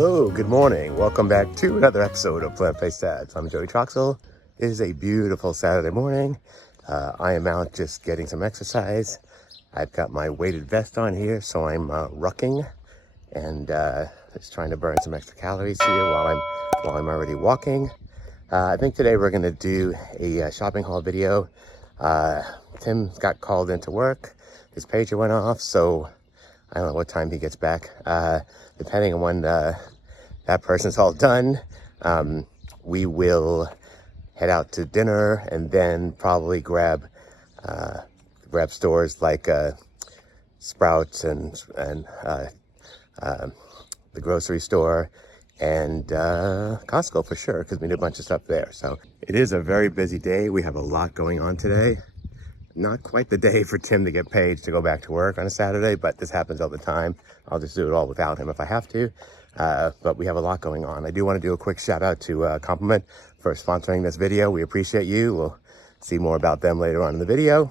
Hello, good morning. Welcome back to another episode of Plant-Based Dads. I'm Joey Troxel. It is a beautiful Saturday morning. I am out just getting some exercise. I've got my weighted vest on here, so I'm rucking and just trying to burn some extra calories here while I'm already walking. I think today we're going to do a shopping haul video. Tim got called into work. His pager went off, so I don't know what time he gets back. Depending on when that person's all done, we will head out to dinner and then probably grab stores like Sprouts and the grocery store and Costco for sure, because we need a bunch of stuff there. So it is a very busy day. We have a lot going on today. Not quite the day for Tim to get paid to go back to work on a Saturday, but this happens all the time. I'll just do it all without him if I have to. But we have a lot going on. I do want to do a quick shout out to Compliment for sponsoring this video. We appreciate you. We'll see more about them later on in the video.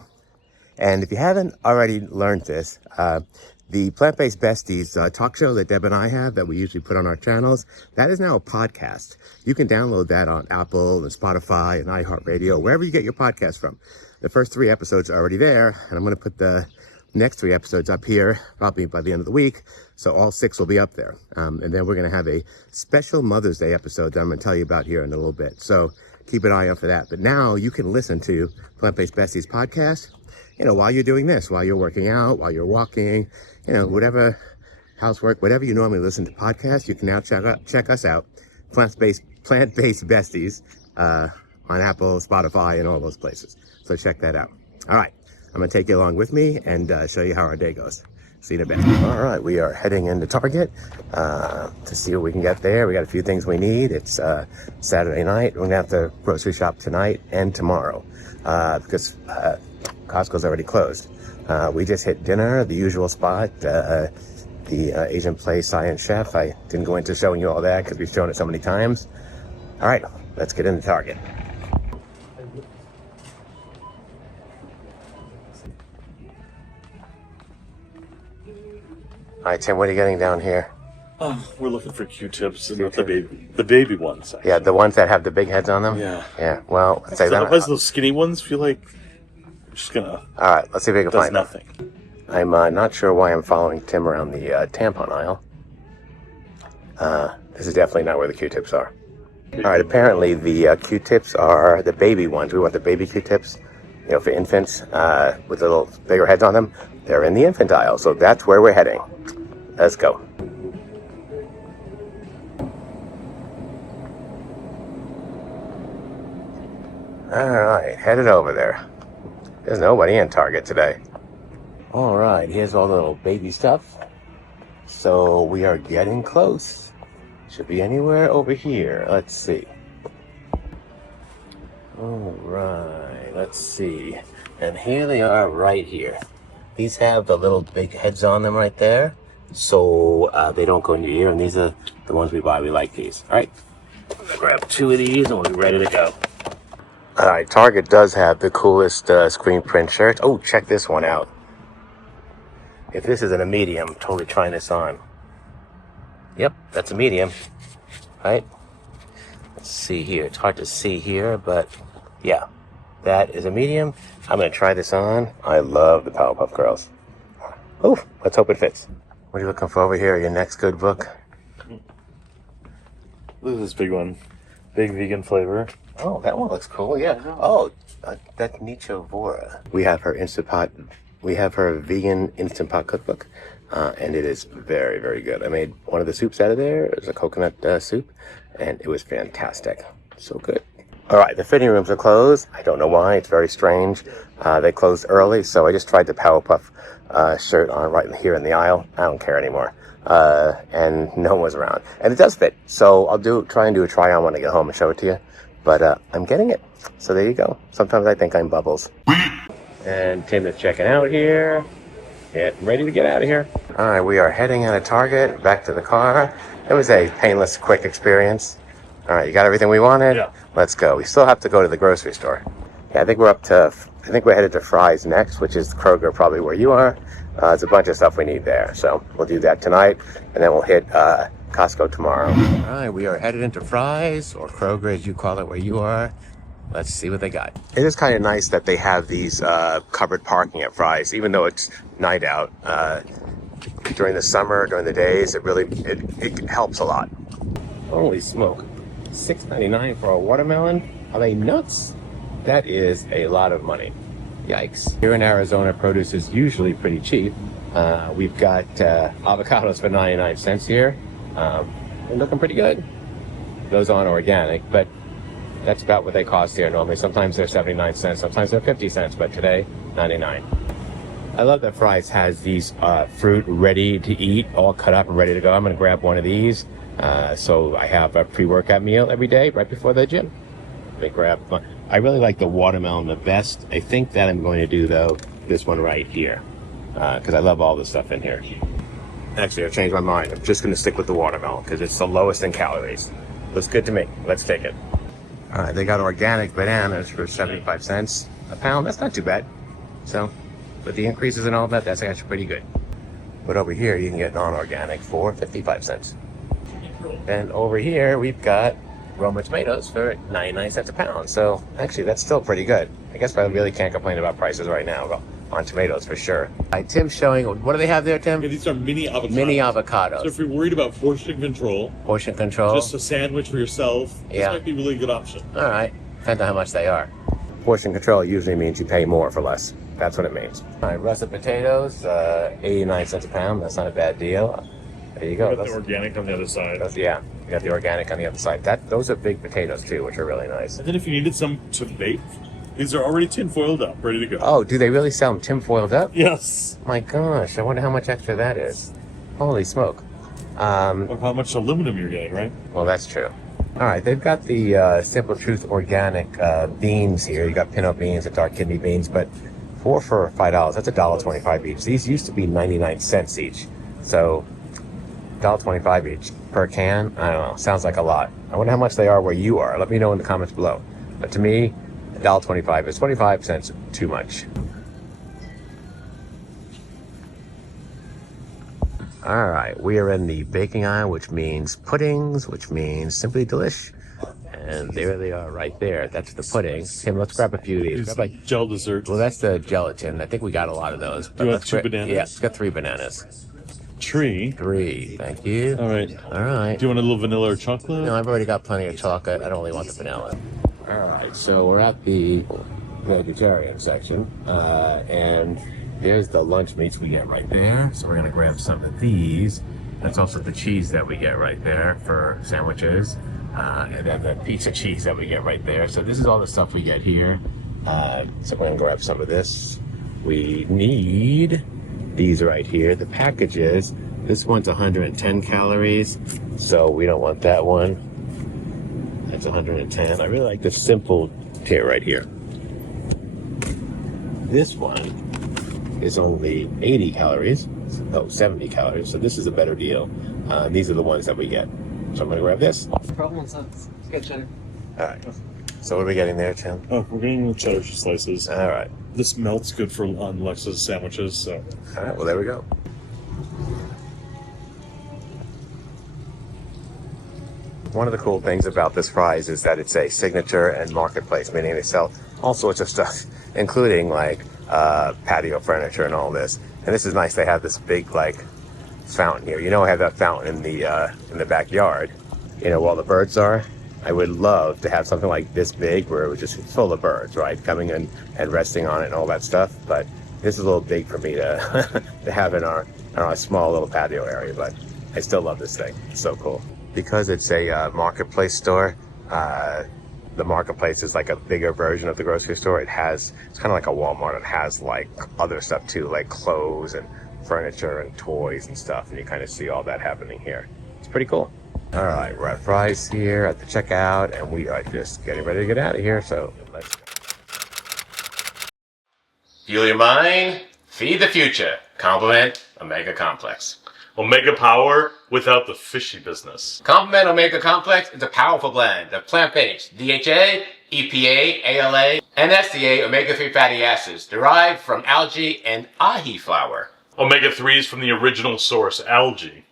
And if you haven't already learned this, the Plant-Based Besties talk show that Deb and I have that we usually put on our channels, that is now a podcast. You can download that on Apple and Spotify and iHeartRadio, wherever you get your podcast from. The first 3 episodes are already there, and I'm going to put the next 3 episodes up here probably by the end of the week, so all 6 will be up there. And then we're going to have a special Mother's Day episode that I'm going to tell you about here in a little bit, so keep an eye out for that. But now you can listen to Plant-Based Besties podcast, while you're doing this, while you're working out, while you're walking, whatever, housework, whatever you normally listen to podcasts, you can now check us out, Plant-Based Besties, on Apple, Spotify, and all those places. So check that out. All right, I'm gonna take you along with me and show you how our day goes. See you in a bit. All right, we are heading into Target to see what we can get there. We got a few things we need. It's Saturday night. We're gonna have to grocery shop tonight and tomorrow because Costco's already closed. We just hit dinner, the usual spot, the Asian place, Science Chef. I didn't go into showing you all that because we've shown it so many times. All right, let's get into Target. All right, Tim, what are you getting down here? We're looking for Q-tips and the baby ones. Actually. Yeah, the ones that have the big heads on them? Yeah. Yeah, well, let's say that. Otherwise, those skinny ones feel like we're just gonna... All right, let's see if we can find nothing. I'm not sure why I'm following Tim around the tampon aisle. This is definitely not where the Q-tips are. All right, apparently the Q-tips are the baby ones. We want the baby Q-tips, for infants with little bigger heads on them. They're in the infant aisle, so that's where we're heading. Let's go. All right, headed over there. There's nobody in Target today. All right, here's all the little baby stuff. So we are getting close. Should be anywhere over here. Let's see. All right, let's see. And here they are right here. These have the little big heads on them right there, so they don't go in your ear, and these are the ones we buy. We like these. All right, I'm gonna grab 2 of these, and we'll be ready to go. All right, Target does have the coolest screen print shirts. Oh, check this one out. If this isn't a medium, I'm totally trying this on. Yep, that's a medium, right? Let's see here. It's hard to see here, but yeah, that is a medium. I'm going to try this on. I love the Powerpuff Girls. Oh, let's hope it fits. What are you looking for over here? Your next good book? Look at this big one. Big vegan flavor. Oh, that one looks cool, yeah. Oh, that's Nietzsche Vora. We have her Instant Pot. We have her vegan Instant Pot cookbook, and it is very, very good. I made one of the soups out of there. It was a coconut soup, and it was fantastic. So good. All right, the fitting rooms are closed. I don't know why. It's very strange. They closed early, so I just tried the Powerpuff shirt on right here in the aisle. I don't care anymore. And no one was around. And it does fit, so I'll try and do a try-on when I get home and show it to you. But I'm getting it. So there you go. Sometimes I think I'm Bubbles. And Tim is checking out here. Getting ready to get out of here. All right, we are heading out of Target, back to the car. It was a painless, quick experience. All right, you got everything we wanted? Yeah. Let's go. We still have to go to the grocery store. Yeah, I think we're headed to Fry's next, which is Kroger, probably where you are. There's a bunch of stuff we need there. So we'll do that tonight. And then we'll hit Costco tomorrow. All right, we are headed into Fry's, or Kroger as you call it where you are. Let's see what they got. It is kind of nice that they have these covered parking at Fry's, even though it's night out. During the summer, during the days, it helps a lot. Holy smoke. $6.99 for a watermelon? Are they nuts? That is a lot of money. Yikes. Here in Arizona, produce is usually pretty cheap. We've got avocados for 99 cents here. They're looking pretty good. Those aren't organic, but that's about what they cost here normally. Sometimes they're 79 cents, sometimes they're 50 cents, but today, 99. I love that Fry's has these fruit ready to eat, all cut up and ready to go. I'm gonna grab one of these. So I have a pre-workout meal every day right before the gym. Let me grab one. I really like the watermelon the best. I think that I'm going to do, though, this one right here. Because I love all the stuff in here. Actually, I've changed my mind. I'm just going to stick with the watermelon because it's the lowest in calories. Looks good to me. Let's take it. All right, they got organic bananas for 75 cents a pound. That's not too bad. So, with the increases and all that, that's actually pretty good. But over here, you can get non-organic for 55 cents. And over here, we've got Roma tomatoes for 99 cents a pound. So, actually, that's still pretty good. I guess I really can't complain about prices right now on tomatoes for sure. Tim's showing, what do they have there, Tim? Yeah, these are mini avocados. Mini avocados. So if you're worried about portion control, just a sandwich for yourself, this might be a really good option. All right, depends on how much they are. Portion control usually means you pay more for less. That's what it means. All right, russet potatoes, 89 cents a pound. That's not a bad deal. There you go. You got the organic on the other side. Yeah, you got the organic on the other side. Those are big potatoes too, which are really nice. And then if you needed some to bake, these are already tin foiled up, ready to go. Oh, do they really sell them tin foiled up? Yes. My gosh, I wonder how much extra that is. Holy smoke. Or how much aluminum you're getting, right? Well, that's true. All right, they've got the Simple Truth organic beans here. You got pinot beans and dark kidney beans, but 4 for $5. That's $1.25 each. These used to be 99 cents each. So $1.25 each per can. I don't know. Sounds like a lot. I wonder how much they are where you are. Let me know in the comments below. But to me, $1.25 is 25 cents too much. All right, we are in the baking aisle, which means puddings, which means Simply Delish. And there they are right there. That's the pudding. Tim, let's grab a few of these. Grab like gel dessert. Well, that's the gelatin. I think we got a lot of those. Do you want 2 bananas? Yeah, it's got 3 bananas. 3. Thank you. All right. All right. Do you want a little vanilla or chocolate? No, I've already got plenty of chocolate. I don't really want the vanilla. All right, so we're at the vegetarian section, and here's the lunch meats we get right there. So we're gonna grab some of these. That's also the cheese that we get right there for sandwiches, and then the pizza cheese that we get right there. So this is all the stuff we get here. So we're gonna grab some of this. We need these right here, the packages. This one's 110 calories, so we don't want that one. That's 110. I really like the simple tier right here. This one is only 80 calories. Oh, 70 calories. So this is a better deal. These are the ones that we get. So I'm going to grab this. Problem sense. It's good cheddar. All right. So what are we getting there, Tim? Oh, we're getting the cheddar slices. All right. This melts good for on Lex's sandwiches. So. All right. Well, there we go. One of the cool things about this Fry's is that it's a signature and marketplace, meaning they sell all sorts of stuff, including like patio furniture and all this. And this is nice. They have this big like fountain here. You know, I have that fountain in the backyard. You know, where all the birds are. I would love to have something like this big where it was just full of birds, right, coming in and resting on it and all that stuff. But this is a little big for me to to have in our small little patio area. But I still love this thing. It's so cool. Because it's a marketplace store, the marketplace is like a bigger version of the grocery store. It's kind of like a Walmart. It has like other stuff too, like clothes and furniture and toys and stuff. And you kind of see all that happening here. It's pretty cool. All right, we're at Fry's here at the checkout, and we are just getting ready to get out of here. So let's go. Fuel your mind, feed the future. Compliment Omega Complex. Omega Power without the fishy business. Compliment Omega Complex is a powerful blend of plant-based DHA, EPA, ALA, and SDA omega-3 fatty acids derived from algae and ahi flour. Omega-3s from the original source, algae.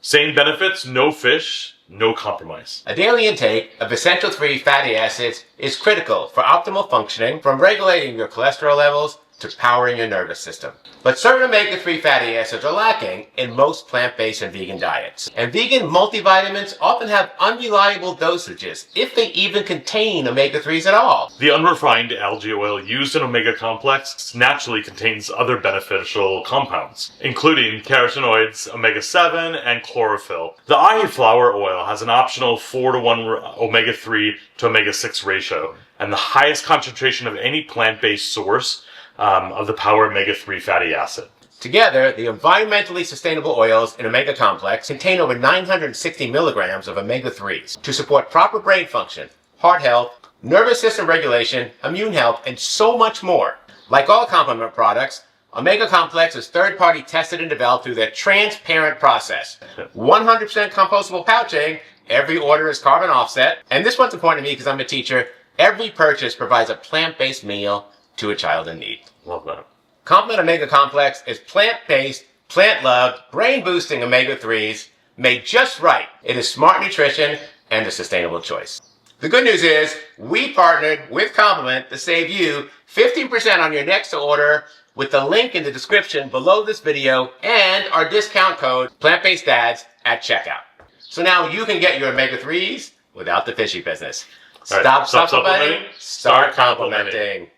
Same benefits, no fish, no compromise. A daily intake of essential 3 fatty acids is critical for optimal functioning, from regulating your cholesterol levels to powering your nervous system. But certain omega-3 fatty acids are lacking in most plant-based and vegan diets. And vegan multivitamins often have unreliable dosages, if they even contain omega-3s at all. The unrefined algae oil used in omega complex naturally contains other beneficial compounds, including carotenoids, omega-7, and chlorophyll. The ahi flower oil has an optional 4:1 omega-3 to omega-6 ratio, and the highest concentration of any plant-based source of the power omega-3 fatty acid. Together, the environmentally sustainable oils in omega complex contain over 960 milligrams of omega-3s to support proper brain function, heart health, nervous system regulation, immune health, and so much more. Like all complement products, Omega Complex is third-party tested and developed through their transparent process. 100% compostable pouching, every order is carbon offset, and this one's important to me because I'm a teacher. Every purchase provides a plant-based meal to a child in need. Love that. Complement Omega Complex is plant-based, plant-loved, brain-boosting omega-3s made just right. It is smart nutrition and a sustainable choice. The good news is we partnered with Complement to save you 15% on your next order with the link in the description below this video and our discount code Plant-Based Dads at checkout. So now you can get your omega-3s without the fishy business. Stop supplementing, start complimenting.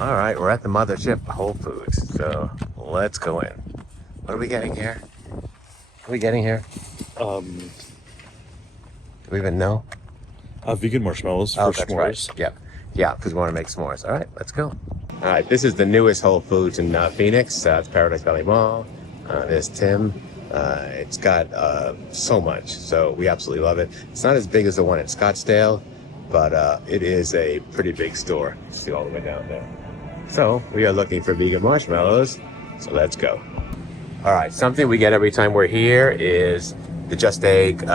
All right, we're at the mothership, Whole Foods. So let's go in. What are we getting here? What are we getting here? Do we even know? Vegan marshmallows Oh, for that's s'mores. right. Yep. Yeah, because we want to make s'mores. All right, let's go. All right, this is the newest Whole Foods in Phoenix. It's Paradise Valley Mall. There's Tim. It's got so much, so we absolutely love it. It's not as big as the one in Scottsdale, but it is a pretty big store. See all the way down there. So we are looking for vegan marshmallows, so let's go. All right, something we get every time we're here is the Just Egg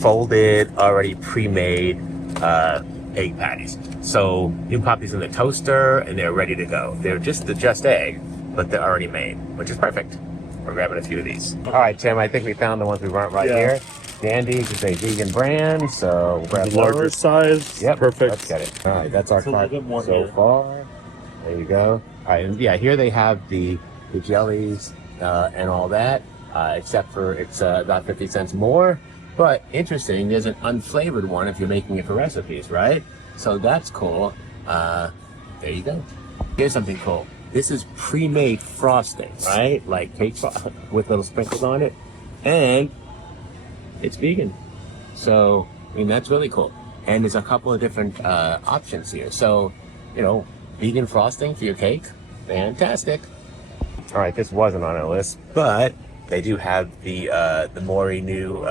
folded, already pre-made egg patties. So you can pop these in the toaster and they're ready to go. They're just the Just Egg, but they're already made, which is perfect. We're grabbing a few of these. All right, Tim, I think we found the ones we want right here. Dandy's is a vegan brand, so we'll grab The larger those. size. Yep, Perfect. let's get it. All right, that's our It's a cart little bit more so here. far. There you go. All right, and yeah, here they have the jellies and all that, except for it's about 50 cents more. But interesting, there's an unflavored one if you're making it for recipes, right? So that's cool. There you go. Here's something cool. This is pre-made frosting, right? Like cake with little sprinkles on it. And it's vegan. So, I mean, that's really cool. And there's a couple of different options here. So, you know, vegan frosting for your cake. Fantastic. All right, this wasn't on our list, but they do have the Mori new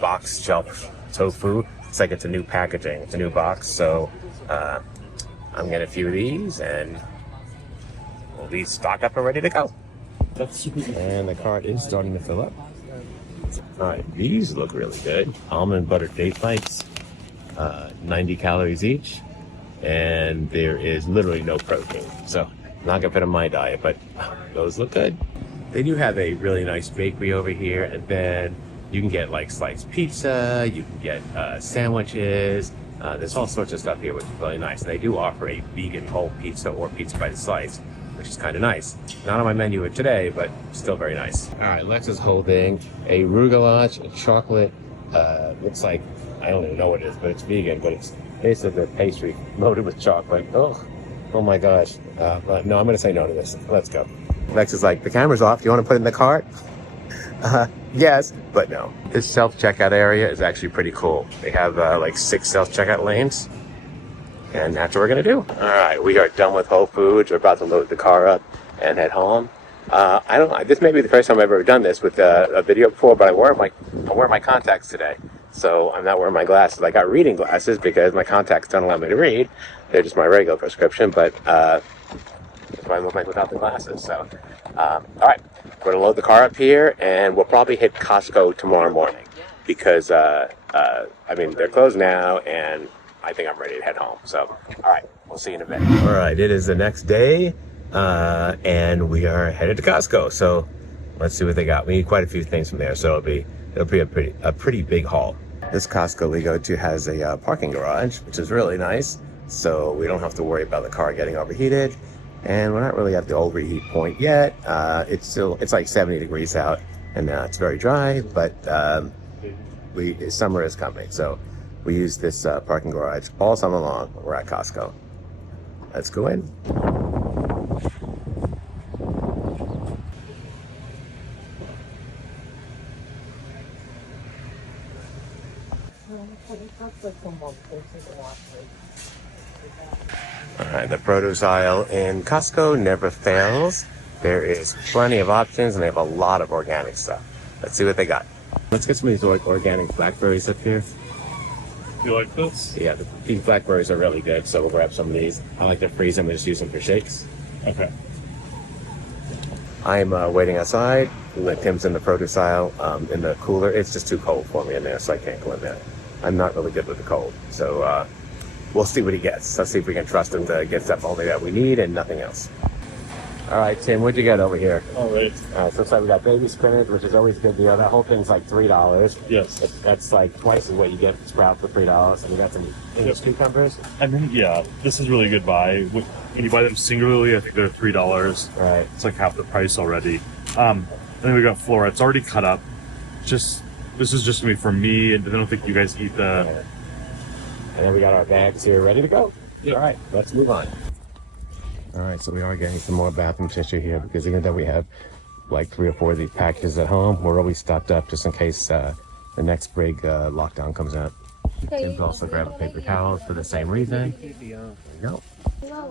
box shelf tofu. It's like it's a new packaging. It's a new box. So I'm getting a few of these and we'll be stocked up and ready to go. And the cart is starting to fill up. All right, these look really good. Almond butter date bites, 90 calories each, and there is literally no protein. So I'm not gonna put in my diet, but those look good. They do have a really nice bakery over here, and then you can get like sliced pizza, you can get sandwiches. There's all sorts of stuff here, which is really nice. They do offer a vegan whole pizza or pizza by the slice, which is kind of nice. Not on my menu today, but still very nice. All right, Lex is holding a rugelach, a chocolate, looks like, I don't even know what it is, but it's vegan, but it's basically a pastry loaded with chocolate. Oh my gosh. But no, I'm gonna say no to this. Let's go. Lex is like, the camera's off, do you wanna put it in the cart? Yes, but no. This self-checkout area is actually pretty cool. They have like 6 self-checkout lanes. And that's what we're gonna do. All right, we are done with Whole Foods. We're about to load the car up and head home. I don't know. This may be the first time I've ever done this with a video before, but I wear my contacts today, so I'm not wearing my glasses. I got reading glasses because my contacts don't allow me to read. They're just my regular prescription, but that's why I look like without the glasses. So, all right, we're gonna load the car up here, and we'll probably hit Costco tomorrow morning because I mean they're closed now, and I think I'm ready to head home. So, all right, we'll see you in a bit. All right, it is the next day, and we are headed to Costco. So let's see what they got. We need quite a few things from there. So it'll be it'll be a pretty big haul. This Costco we go to has a parking garage, which is really nice. So we don't have to worry about the car getting overheated. And we're not really at the overheat point yet. It's like 70 degrees out, and it's very dry, but summer is coming. So we use this parking garage all summer long. We're at Costco. Let's go in. All right, the produce aisle in Costco never fails. There is plenty of options, and they have a lot of organic stuff. Let's see what they got. Let's get some of these organic blackberries up here. You like this? Yeah, these blackberries are really good, so we'll grab some of these. I like to freeze them and just use them for shakes. Okay. I'm waiting outside. Tim's in the produce aisle, in the cooler. It's just too cold for me in there, so I can't go in there. I'm not really good with the cold, so we'll see what he gets. Let's see if we can trust him to get stuff only that we need and nothing else. All right, Tim, what'd you get over here? All right. So looks like we got baby spinach, which is always a good deal. That whole thing's like $3. Yes. That's like twice as what you get at Sprout for $3. And we got some English cucumbers. And then, yeah, this is really a good buy. When you buy them singularly, I think they're $3. Right. It's like half the price already. And then we got flora. It's already cut up. This is just gonna be for me, and I don't think you guys eat the. And then we got our bags here ready to go. Yep. All right, let's move on. All right, so we are getting some more bathroom tissue here because even though we have like 3 or 4 of these packages at home, we're always stocked up just in case the next big lockdown comes out. Tim's also grabbing paper towels for the same reason. There you go.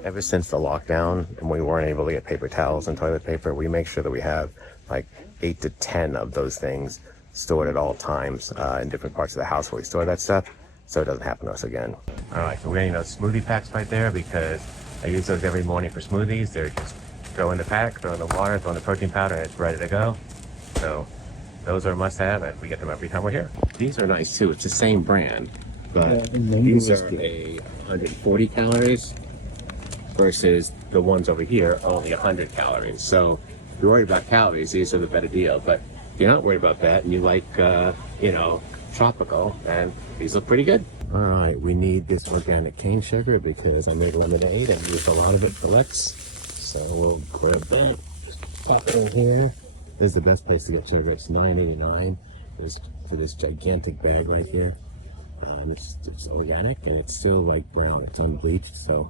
Ever since the lockdown and we weren't able to get paper towels and toilet paper, we make sure that we have like 8 to 10 of those things stored at all times in different parts of the house where we store that stuff, so it doesn't happen to us again. All right, so we're getting those smoothie packs right there because I use those every morning for smoothies. They're just throw in the pack, throw in the water, throw in the protein powder, and it's ready to go. So those are a must-have, and we get them every time we're here. These are nice too. It's the same brand, but these are 140 calories versus the ones over here are only 100 calories. So if you're worried about calories, these are the better deal. But if you're not worried about that and you like, tropical, and these look pretty good. All right, we need this organic cane sugar because I made lemonade and used a lot of it for Lex. So we'll grab that, just pop it in here. This is the best place to get sugar. It's $9.89 for this gigantic bag right here. It's organic and it's still like brown. It's unbleached, so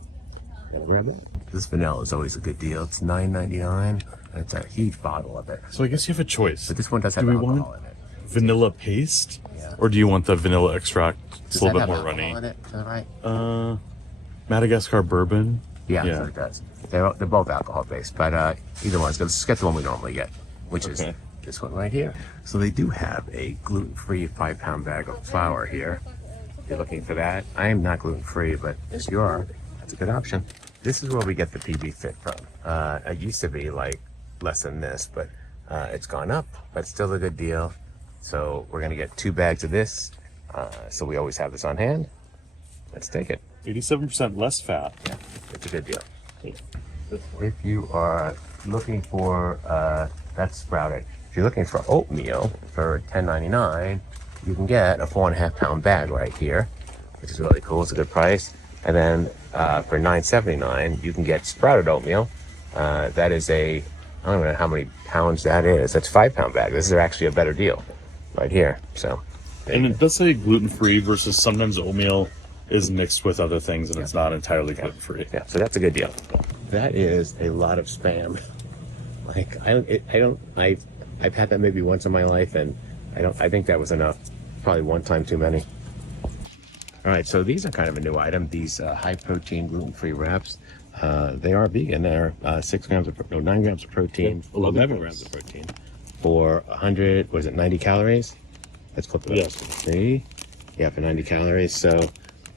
I'll grab that. This vanilla is always a good deal. It's $9.99. And it's a huge bottle of it. So I guess you have a choice. But this one does have alcohol in it. Vanilla paste? Yeah. Or do you want the vanilla extract? It's Does a little that bit have more alcohol runny. in it? Is that right? Madagascar bourbon? Yeah, so it does. They're both alcohol based, but either one's good. Let's get the one we normally get, which is this one right here. So they do have a gluten-free 5-pound bag of flour here. If you're looking for that. I am not gluten-free, but if you are, that's a good option. This is where we get the PB Fit from. It used to be like less than this, but it's gone up, but still a good deal. So we're gonna get 2 bags of this. So we always have this on hand. Let's take it. 87% less fat. Yeah, it's a good deal. If you are looking for, that's sprouted. If you're looking for oatmeal for $10.99, you can get a 4.5-pound bag right here, which is really cool. It's a good price. And then for $9.79, you can get sprouted oatmeal. That is I don't know how many pounds that is. That's a 5-pound bag. This is actually a better deal right here. So. And it does say gluten-free versus sometimes oatmeal is mixed with other things and it's not entirely gluten-free. Yeah, so that's a good deal. That is a lot of spam. Like I've had that maybe once in my life, and I think that was enough. Probably one time too many. All right, so these are kind of a new item. These high-protein gluten-free wraps. They are vegan. They're 9 grams of protein, 11 grams of protein for 90 calories? Let's flip it up. Yes. See? Yeah, for 90 calories. So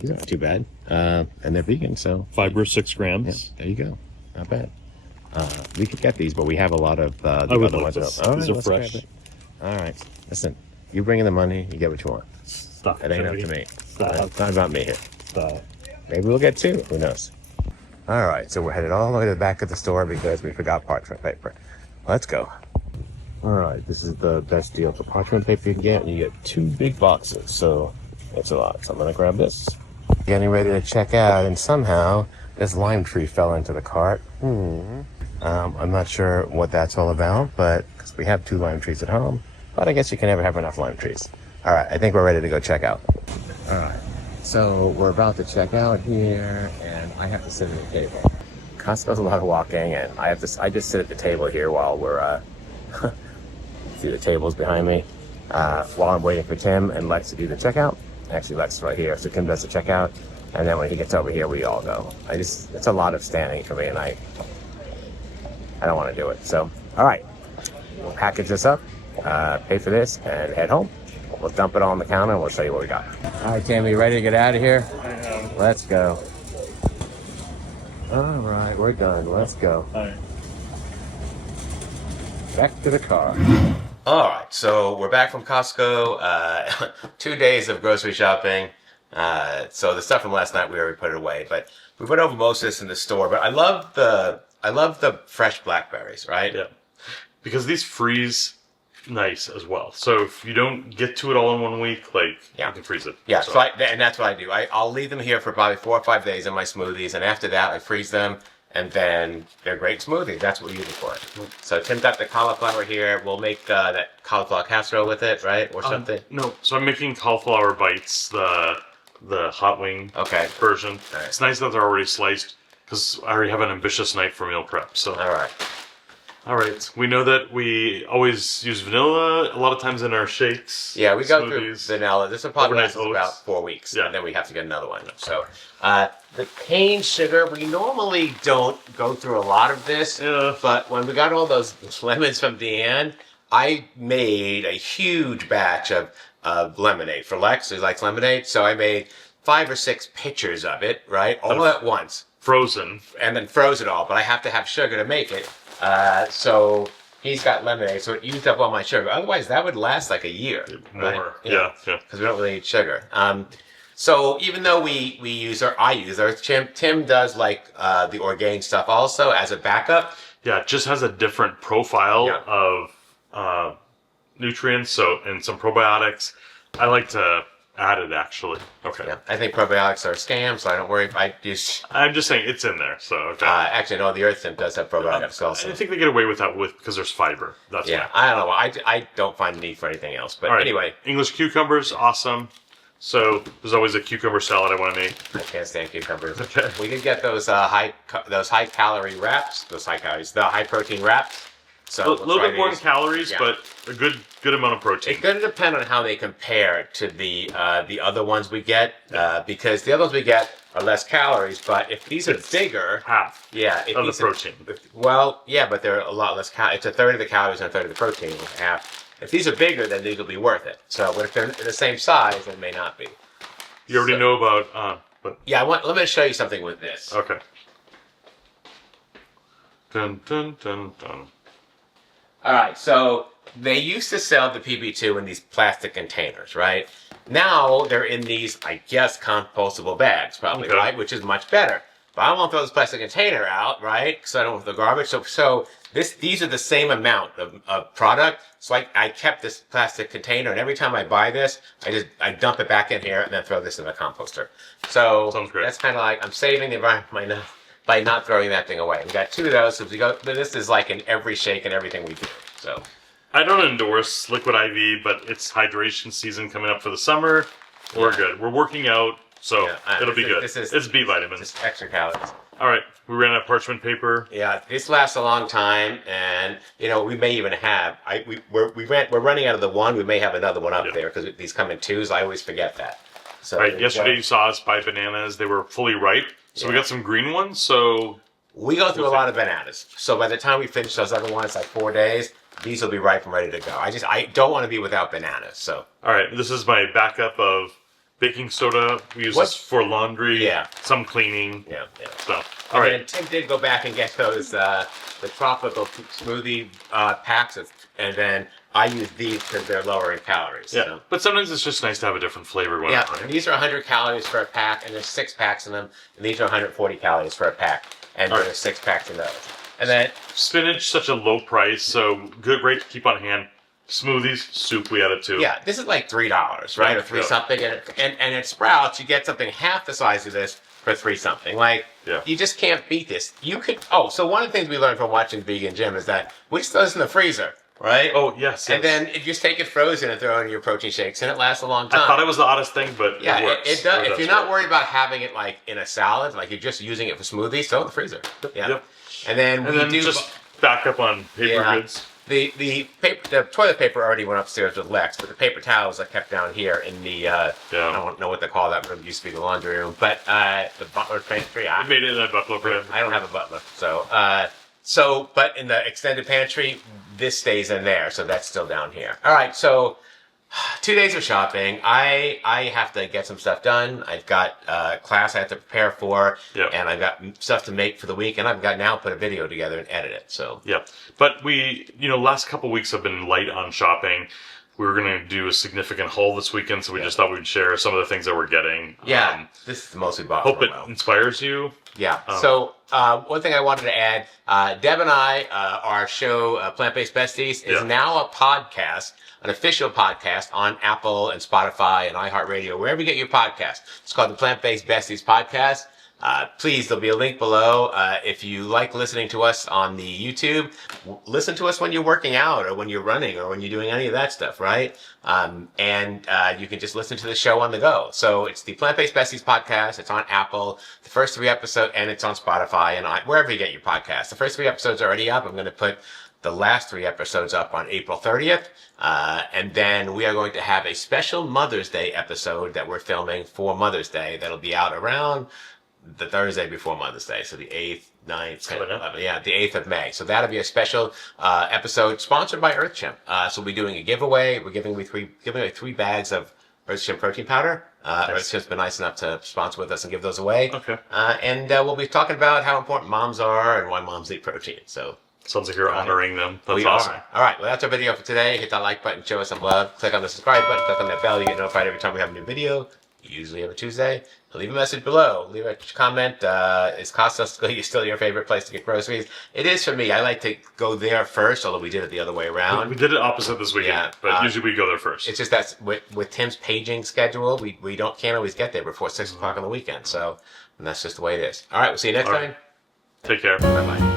these aren't too bad. And they're vegan, so. Fiber 6 grams. Yeah, there you go. Not bad. We could get these, but we have a lot of the I would other like ones. this. All These right, are fresh. All right. Listen, you bring in the money, you get what you want. Stop. It ain't up to me. Stop. It's not about me here. Stop. Maybe we'll get 2. Who knows? All right, so we're headed all the way to the back of the store because we forgot parchment paper. Let's go. All right, this is the best deal for parchment paper you can get. You get 2 big boxes, so it's a lot. So I'm gonna grab this. Getting ready to check out, and somehow this lime tree fell into the cart. I'm not sure what that's all about, but because we have 2 lime trees at home, but I guess you can never have enough lime trees. All right, I think we're ready to go check out. All right, so we're about to check out here, and I have to sit at the table. Costco's a lot of walking, and I just sit at the table here while we're see the tables behind me while I'm waiting for Tim and Lex to do the checkout. Actually, Lex is right here, so Tim does the checkout, and then when he gets over here, we all go. It's a lot of standing for me, and I don't want to do it. So, all right, we'll package this up, pay for this, and head home. We'll dump it all on the counter, and we'll show you what we got. All right, Tim, you ready to get out of here? I am. Let's go. All right, we're done. Let's go. All right. Back to the car. All right, so we're back from Costco. 2 days of grocery shopping. So the stuff from last night we already put it away, but we went over most of this in the store. But I love the fresh blackberries, right? Yeah, because these freeze nice as well. So if you don't get to it all in 1 week, like you can freeze it. Yeah, so and that's what I do. I'll leave them here for probably 4 or 5 days in my smoothies, and after that I freeze them. And then they're great smoothies. That's what we use it for. So Tim got the cauliflower here. We'll make that cauliflower casserole with it, right? Or something? No. So I'm making cauliflower bites, the hot wing version. Right. It's nice that they're already sliced because I already have an ambitious night for meal prep. So all right. We know that we always use vanilla a lot of times in our shakes. Yeah, we go smoothies. through vanilla. This will probably last Overnight us oats. about 4 weeks. Yeah. And then we have to get another one. So the cane sugar, we normally don't go through a lot of this. Yeah. But when we got all those lemons from Deanne, I made a huge batch of lemonade for Lex, who likes lemonade. So I made 5 or 6 pitchers of it, right? All at once. Frozen. And then froze it all. But I have to have sugar to make it. So he's got lemonade, so it used up all my sugar. Otherwise, that would last like a year. More. Right? Yeah. Because we don't really eat sugar. So even though I use Earth Chimp, Tim does like the organic stuff also as a backup. Yeah, it just has a different profile of nutrients, and some probiotics. I like to add it actually. Okay. Yeah, I think probiotics are a scam, so I don't worry. I'm just saying it's in there. So okay. Actually, no, the Earth Chimp does have probiotics also. I think they get away with that because there's fiber. That's why. I don't know. I don't find the need for anything else. But anyway, English cucumbers, awesome. So there's always a cucumber salad I want to make. I can't stand cucumbers. Okay. We did get those high calorie wraps. The high protein wraps. So A little bit more in calories, but a good amount of protein. It's going to depend on how they compare to the other ones we get, because the other ones we get are less calories. But if these are bigger, half. Yeah, if of the protein. But they're a lot less. It's a third of the calories and a third of the protein. Half. If these are bigger, then these will be worth it. So, but if they're the same size, then may not be. You already know about. But yeah, let me show you something with this. Okay. Dun dun dun dun. All right, so they used to sell the PB2 in these plastic containers, right? Now they're in these, I guess, compostable bags, probably, right? Which is much better. But I don't want to throw this plastic container out, right? Because I don't want the garbage. So these are the same amount of product. So I kept this plastic container, and every time I buy this, I dump it back in here and then throw this in the composter. So sounds great. That's kind of like I'm saving the environment by not throwing that thing away. We got 2 of those. So this is like in every shake and everything we do. So I don't endorse liquid IV, but it's hydration season coming up for the summer. We're good. We're working out, so it'll be good. It's B vitamins. Just extra calories. All right, we ran out of parchment paper. Yeah, this lasts a long time, and we may even have. We're running out of the one. We may have another one up there because these come in 2s. I always forget that. So yesterday you saw us buy bananas. They were fully ripe, so we got some green ones. So we go through a lot of bananas. So by the time we finish those other ones, like 4 days, these will be ripe and ready to go. I don't want to be without bananas. So all right, this is my backup of baking soda. We use this for laundry. Yeah. Some cleaning. Yeah. So all right. And Tim did go back and get those the tropical smoothie packs, and then I use these because they're lower in calories. Yeah, so. but sometimes it's just nice to have a different flavor. Yeah, right? These are 100 calories for a pack, and there's 6 packs in them, and these are 140 calories for a pack, and there's 6 packs in those. And then spinach, such a low price, so great to keep on hand. Smoothies, soup, we added too. yeah, this is like $3, right, or three something. And at Sprouts, you get something half the size of this for $3 something. Like, you just can't beat this. You could. Oh, so one of the things we learned from watching Vegan Jim is that we just throw this in the freezer. Right? Oh, yes. And then you just take it frozen and throw it in your protein shakes, and it lasts a long time. I thought it was the oddest thing, but yeah, it works. It does. If you're not worried about having it like in a salad, like you're just using it for smoothies, throw it in the freezer. Yeah. Yep. And then just back up on paper goods. The toilet paper already went upstairs with Lex, but the paper towels I kept down here in the I don't know what they call that room. It used to be the laundry room, but the butler pantry. I made it in a butler room. I don't have a butler, but in the extended pantry, this stays in there, so that's still down here. All right, so 2 days of shopping. I have to get some stuff done. I've got class I have to prepare for, and I've got stuff to make for the week, and I've got now put a video together and edit it. So but we, last couple weeks have been light on shopping. We were going to do a significant haul this weekend, so we just thought we'd share some of the things that we're getting. Yeah, this is the most we bought. Hope it inspires you. Yeah. So one thing I wanted to add, Deb and I, our show Plant-Based Besties is now a podcast, an official podcast on Apple and Spotify and iHeartRadio, wherever you get your podcast. It's called the Plant-Based Besties Podcast. Please, there'll be a link below. If you like listening to us on the YouTube, listen to us when you're working out or when you're running or when you're doing any of that stuff, right? And you can just listen to the show on the go. So it's the Plant-Based Besties Podcast. It's on Apple, the first 3 episodes, and it's on Spotify and wherever you get your podcast. The first 3 episodes are already up. I'm going to put the last 3 episodes up on April 30th. And then we are going to have a special Mother's Day episode that we're filming for Mother's Day that'll be out around the Thursday before Mother's Day, so the 8th, 9th, 10th, 11th. Yeah, the 8th of May. So that'll be a special episode sponsored by Earth Chimp. So we'll be doing a giveaway. We're giving away 3 bags of Earth Chimp protein powder. Earth Chimp's been nice enough to sponsor with us and give those away. Okay. And we'll be talking about how important moms are and why moms eat protein. So sounds like you're honoring them. That's awesome. All right, well, that's our video for today. Hit that like button, show us some love. Click on the subscribe button, click on that bell. You get notified every time we have a new video. Usually every Tuesday. Leave a message below. Leave a comment. Is Costco still your favorite place to get groceries? It is for me. I like to go there first, although we did it the other way around. We did it opposite this weekend, but usually we go there first. It's just that with Tim's paging schedule, we can't always get there before 6 o'clock on the weekend. So that's just the way it is. All right, we'll see you next time. Take care. Bye-bye.